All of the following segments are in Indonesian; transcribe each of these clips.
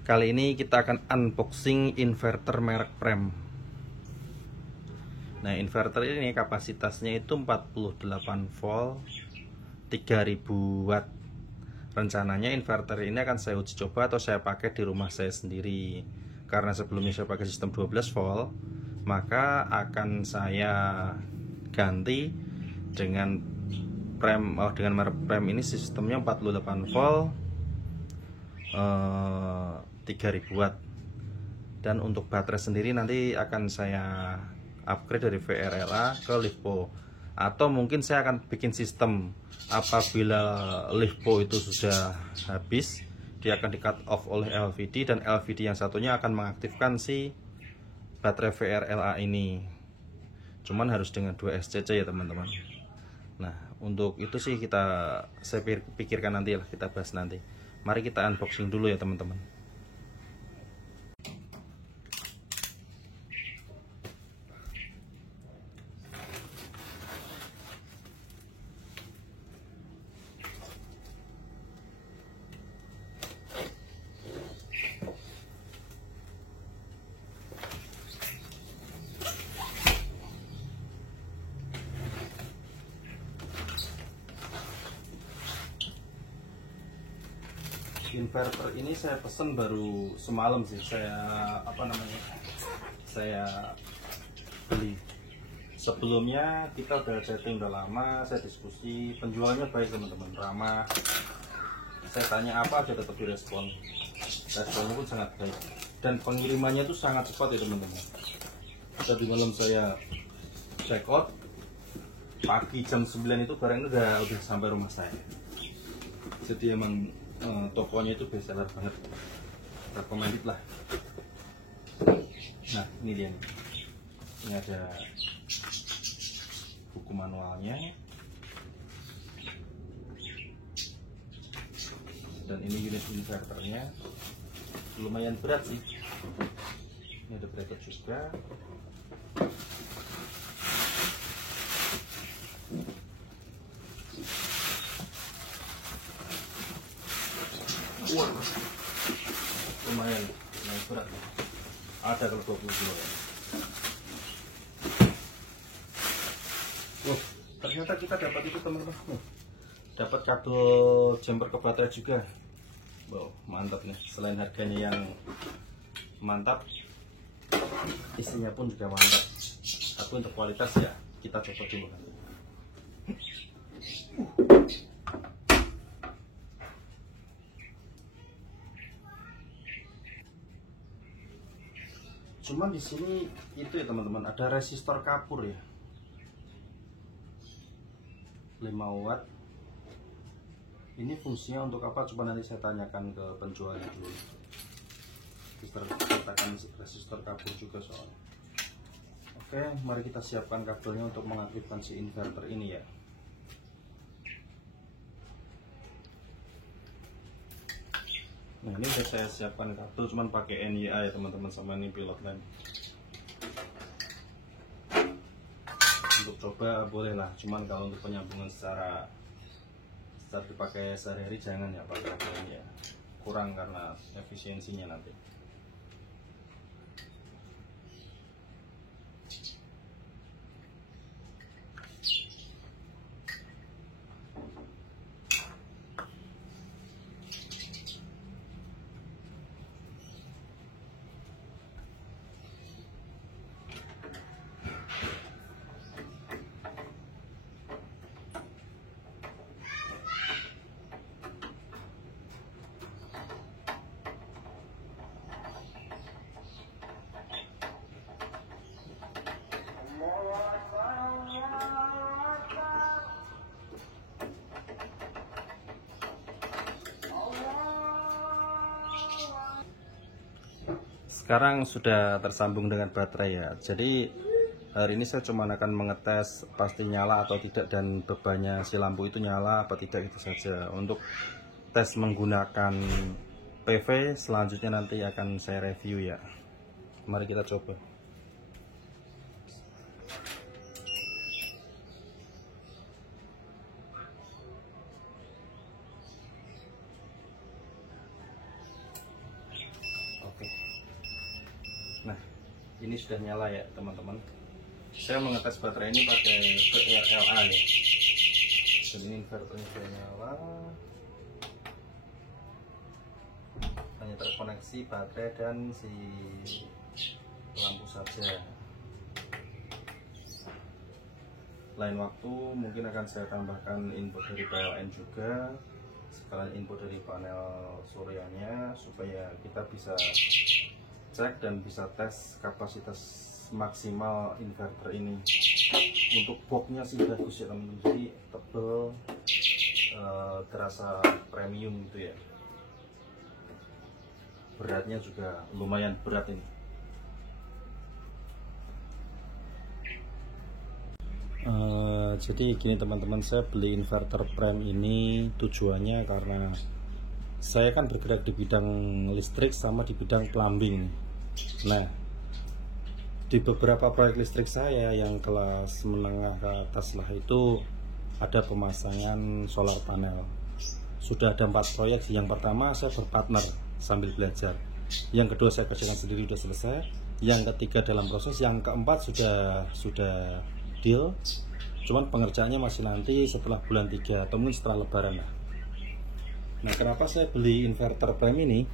Kali ini kita akan unboxing inverter merek Prem. Nah, inverter ini kapasitasnya itu 48 volt 3000 watt. Rencananya inverter ini akan saya uji coba atau saya pakai di rumah saya sendiri. Karena sebelumnya saya pakai sistem 12 volt, maka akan saya ganti dengan dengan merek Prem ini sistemnya 48 volt 3000 watt. Dan untuk baterai sendiri nanti akan saya upgrade dari VRLA ke LiFePO, atau mungkin saya akan bikin sistem apabila LiFePO itu sudah habis, dia akan di cut off oleh LVD, dan LVD yang satunya akan mengaktifkan si baterai VRLA ini. Cuman harus dengan 2 SCC ya teman-teman. Nah, untuk itu sih saya pikirkan nanti lah, kita bahas nanti. Mari kita unboxing dulu ya teman-teman. Inverter ini saya pesen baru semalam sih, saya beli. Sebelumnya kita udah chatting, udah lama, saya diskusi, penjualnya baik teman-teman, ramah. Saya tanya apa aja tetap direspon, responnya pun sangat baik, dan pengirimannya tuh sangat cepat ya teman-teman. Tadi malam saya check out, pagi jam 9 itu barang udah sampai rumah saya. Jadi emang tokonya itu bestseller banget, recommended lah. Nah, ini dia nih. Ini ada buku manualnya, dan ini unit inverternya. Lumayan berat sih. Ini ada bracket juga. Wah, lumayan berat. Ada kalau 20 kilo ya. Wah, ternyata kita dapat itu teman-teman. Dapat kabel jumper ke baterai juga. Wow, mantap nih. Selain harganya yang mantap, isinya pun juga mantap. Tapi untuk kualitas ya kita coba dulu nanti. Cuman di sini itu ya teman-teman, ada resistor kapur ya, 5 watt. Ini fungsinya untuk apa? Coba nanti saya tanyakan ke penjualnya dulu. Katakan resistor kapur juga soalnya. Oke, mari kita siapkan kabelnya untuk mengaktifkan si inverter ini ya. Nah, ini udah saya siapkan kabel, cuman pakai NYA ya teman-teman, sama ini pilot lamp. Untuk coba boleh lah, cuman kalau untuk penyambungan secara dipakai sehari-hari jangan ya pakai kabel ini ya, kurang karena efisiensinya nanti. Sekarang sudah tersambung dengan baterai ya. Jadi hari ini saya cuma akan mengetes pasti nyala atau tidak, dan bebannya si lampu itu nyala apa tidak, itu saja. Untuk tes menggunakan PV selanjutnya nanti akan saya review ya. Mari kita coba. ini sudah nyala ya teman-teman. Saya mengetes baterai ini pakai VRLA ya. Dan ini inverternya sudah nyala. Hanya terkoneksi baterai dan si lampu saja. Lain waktu mungkin akan saya tambahkan input dari PLN juga, sekalian input dari panel suryanya, supaya kita bisa cek dan bisa tes kapasitas maksimal inverter ini. Untuk boxnya sih bagus ya teman-teman, jadi tebel, terasa premium gitu ya. Beratnya juga lumayan berat ini. Jadi gini teman-teman, saya beli inverter prem ini tujuannya karena saya kan bergerak di bidang listrik sama di bidang plumbing. Nah, di beberapa proyek listrik saya yang kelas menengah ke atas lah itu ada pemasangan solar panel. Sudah ada 4 proyek. Yang pertama saya berpartner sambil belajar. Yang kedua saya kerjakan sendiri, sudah selesai. Yang ketiga dalam proses. Yang keempat sudah deal, cuman pengerjaannya masih nanti setelah bulan 3 atau mungkin setelah lebaran lah. Nah, kenapa saya beli inverter prem ini?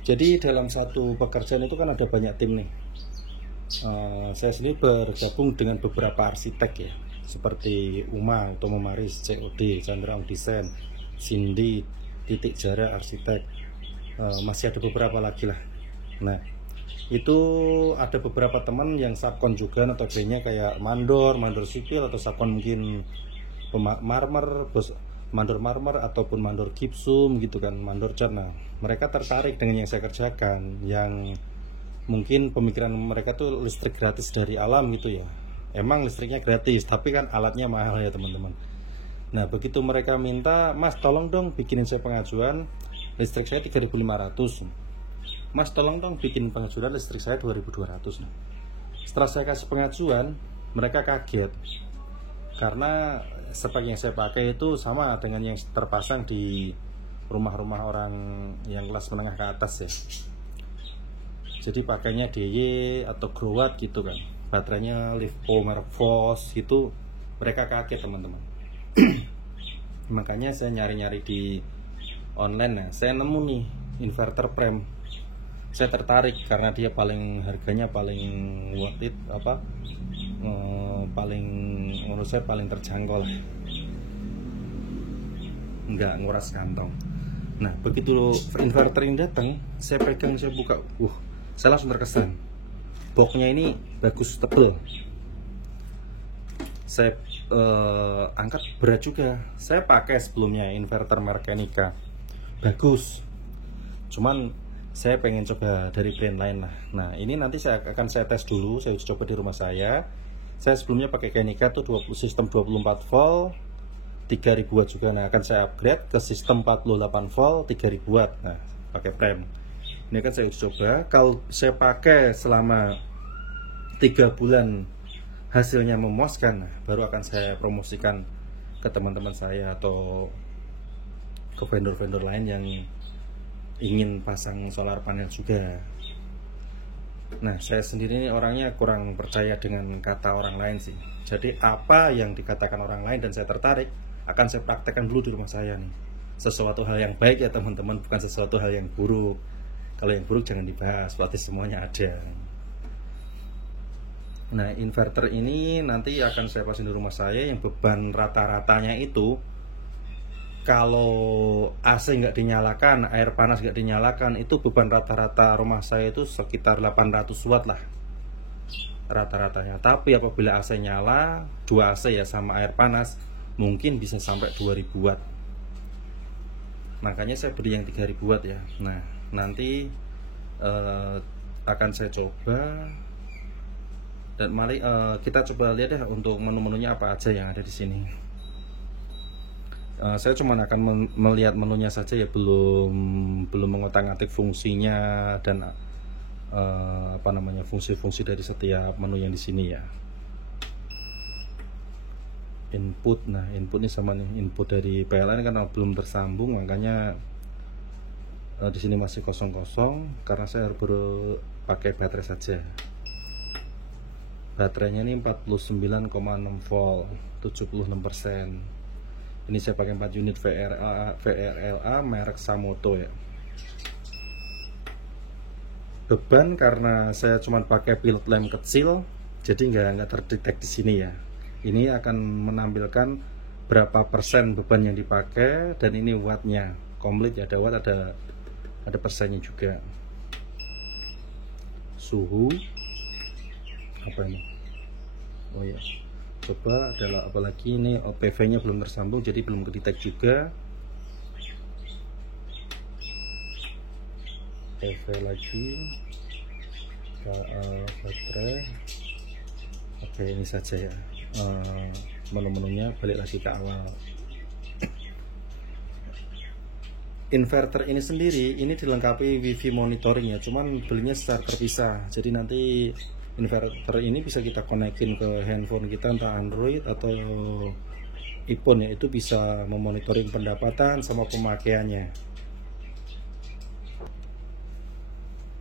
Jadi dalam satu pekerjaan itu kan ada banyak tim nih. Saya sendiri bergabung dengan beberapa arsitek ya, seperti Uma, Tomo Maris, COD, Chandra Desain, Cindy, Titik Jara Arsitek, masih ada beberapa lagi lah. Nah, itu ada beberapa teman yang subkon juga, notabene kayak mandor sipil, atau subkon mungkin mandor marmer ataupun mandor gipsum gitu kan, mandor cat. Nah, mereka tertarik dengan yang saya kerjakan, yang mungkin pemikiran mereka tuh listrik gratis dari alam gitu ya. Emang listriknya gratis, tapi kan alatnya mahal ya teman-teman. Nah, begitu mereka minta, "Mas tolong dong bikinin saya pengajuan, listrik saya 3.500. Mas tolong dong bikin pengajuan listrik saya 2.200. Nah, setelah saya kasih pengajuan, mereka kaget karena spek yang saya pakai itu sama dengan yang terpasang di rumah-rumah orang yang kelas menengah ke atas ya. Jadi pakainya DY atau Growatt gitu kan, baterainya LiFePO merek Foss itu. Mereka kaget teman-teman. Makanya saya nyari-nyari di online. Nah, saya nemu nih inverter prem. Saya tertarik karena dia harganya paling worth it, paling menurut saya paling terjangkau lah, nggak nguras kantong. Nah, begitu inverter ini datang, saya pegang, saya buka, saya langsung terkesan. Boxnya ini bagus, tebel. Saya angkat, berat juga. Saya pakai sebelumnya inverter merek Kenica, bagus. Cuman saya pengen coba dari brand lain lah. Nah, ini nanti saya tes dulu, saya uji coba di rumah saya. Saya sebelumnya pakai Kenica tuh sistem 24 volt 3000 watt juga. Nah, akan saya upgrade ke sistem 48 volt 3000 watt. Nah, pakai prem. Ini kan saya uji coba. Kalau saya pakai selama 3 bulan hasilnya memuaskan, nah, baru akan saya promosikan ke teman-teman saya atau ke vendor-vendor lain yang ingin pasang solar panel juga. Nah, saya sendiri ini orangnya kurang percaya dengan kata orang lain sih. Jadi apa yang dikatakan orang lain dan saya tertarik, akan saya praktekkan dulu di rumah saya nih. Sesuatu hal yang baik ya teman-teman, bukan sesuatu hal yang buruk. Kalau yang buruk jangan dibahas, berarti semuanya ada. Nah, inverter ini nanti akan saya pasang di rumah saya. Yang beban rata-ratanya itu, kalau AC nggak dinyalakan, air panas nggak dinyalakan, itu beban rata-rata rumah saya itu sekitar 800 watt lah rata-ratanya. Tapi apabila AC nyala, 2 AC ya sama air panas, mungkin bisa sampai 2000 watt. Makanya saya beli yang 3000 watt ya. Nah, nanti akan saya coba, dan mari kita coba lihat ya untuk menu-menunya apa aja yang ada di sini. Saya cuma akan melihat menunya saja ya, belum mengotak-atik fungsinya dan fungsi-fungsi dari setiap menu yang di sini ya. Input, nah input ini sama nih, input dari PLN karena belum tersambung, makanya di sini masih kosong-kosong karena saya baru pakai baterai saja. baterainya ini 49,6 volt, 76%. Ini saya pakai 4 unit VRLA merek Samoto ya. Beban karena saya cuma pakai pilot lamp kecil, jadi nggak terdetek di sini ya. Ini akan menampilkan berapa persen beban yang dipakai, dan ini wattnya komplit ya, ada watt, ada persennya juga. Suhu apa ini? Oh ya, coba adalah apalagi ini OPV nya belum tersambung, jadi belum kedetek juga. OPV lagi, baterai. Oke, ini saja ya. Menu-menunya balik lagi ke awal. Inverter ini sendiri ini dilengkapi WiFi monitoring ya, cuman belinya secara terpisah. Jadi nanti inverter ini bisa kita konekin ke handphone kita, entah Android atau iPhone ya, itu bisa memonitoring pendapatan sama pemakaiannya.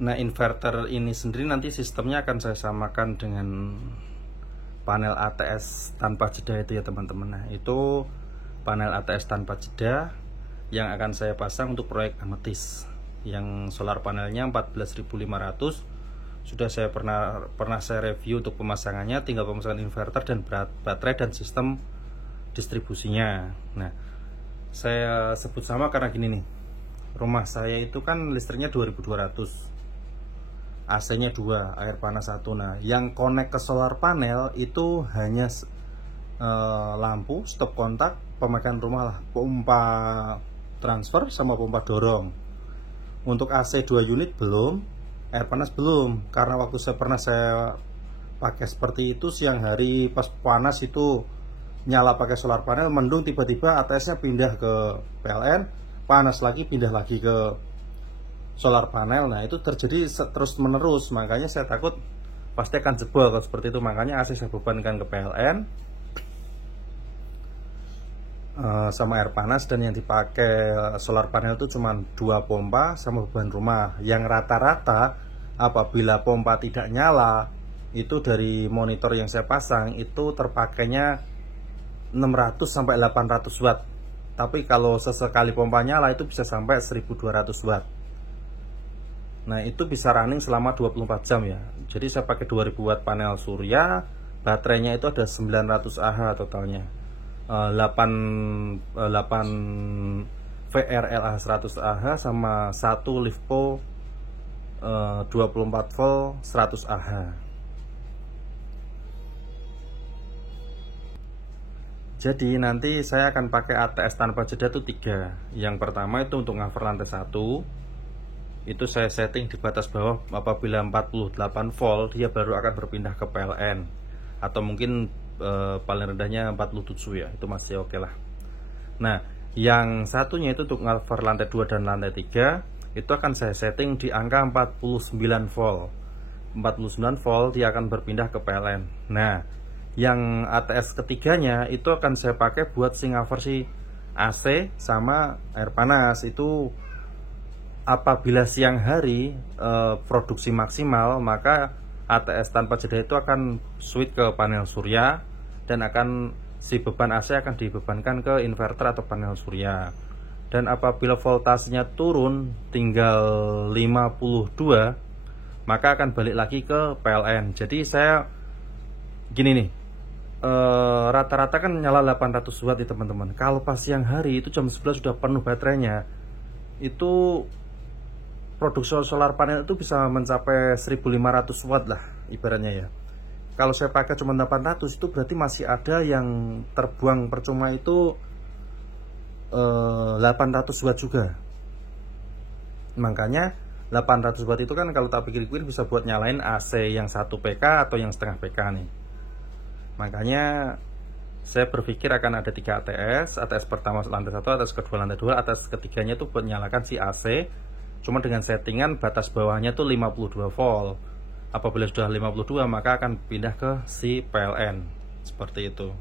Nah, inverter ini sendiri nanti sistemnya akan saya samakan dengan panel ATS tanpa jeda itu ya teman-teman. Nah, itu panel ATS tanpa jeda yang akan saya pasang untuk proyek Amethyst, yang solar panelnya 14.500. Sudah saya pernah saya review untuk pemasangannya, tinggal pemasangan inverter dan baterai dan sistem distribusinya. Nah, saya sebut sama karena gini nih, rumah saya itu kan listriknya 2200, AC-nya 2, air panas 1. Nah, yang connect ke solar panel itu hanya lampu, stop kontak, pemakaian rumah lah, pompa transfer sama pompa dorong. Untuk AC 2 unit belum, air panas belum, karena waktu saya pakai seperti itu siang hari pas panas itu nyala pakai solar panel, mendung, tiba-tiba ATS-nya pindah ke PLN, panas lagi pindah lagi ke solar panel. Nah, itu terjadi terus menerus, makanya saya takut pasti akan jebol kalau seperti itu. Makanya AC saya bebankan ke PLN sama air panas, dan yang dipakai solar panel itu cuma 2 pompa sama beban rumah. Yang rata-rata apabila pompa tidak nyala, itu dari monitor yang saya pasang itu terpakainya 600 sampai 800 watt. Tapi kalau sesekali pompa nyala itu bisa sampai 1200 watt. Nah, itu bisa running selama 24 jam ya. Jadi saya pakai 2000 watt panel surya, baterainya itu ada 900 Ah totalnya. 8 VRLA 100 Ah sama 1 LiFePO 24 volt 100 Ah. Jadi nanti saya akan pakai ATS tanpa jeda itu 3. Yang pertama itu untuk cover lantai 1. Itu saya setting di batas bawah, apabila 48 volt dia baru akan berpindah ke PLN, atau mungkin paling rendahnya 47 ya, itu masih oke lah. Nah, yang satunya itu untuk cover lantai 2 dan lantai 3 itu akan saya setting di angka 49 volt. 49 volt dia akan berpindah ke PLN. Nah, yang ATS ketiganya itu akan saya pakai buat single versi AC sama air panas. Itu apabila siang hari produksi maksimal, maka ATS tanpa jeda itu akan switch ke panel surya, dan akan si beban AC akan dibebankan ke inverter atau panel surya. Dan apabila voltasenya turun tinggal 52, maka akan balik lagi ke PLN. Jadi saya gini nih, rata-rata kan nyala 800 watt ya teman-teman. Kalau pas siang hari itu jam 11 sudah penuh baterainya, itu produksi solar panel itu bisa mencapai 1500 watt lah ibaratnya ya. Kalau saya pakai cuma 800, itu berarti masih ada yang terbuang percuma itu 800 watt juga. Makanya 800 watt itu kan kalau tak pikir-pikir bisa buat nyalain AC yang 1 PK atau yang setengah PK nih. Makanya saya berpikir akan ada 3 ATS. ATS pertama lantai 1, ATS kedua lantai 2, ATS ketiganya itu buat nyalakan si AC. Cuma dengan settingan batas bawahnya tuh 52 volt. Apabila sudah 52, maka akan pindah ke si PLN. Seperti itu.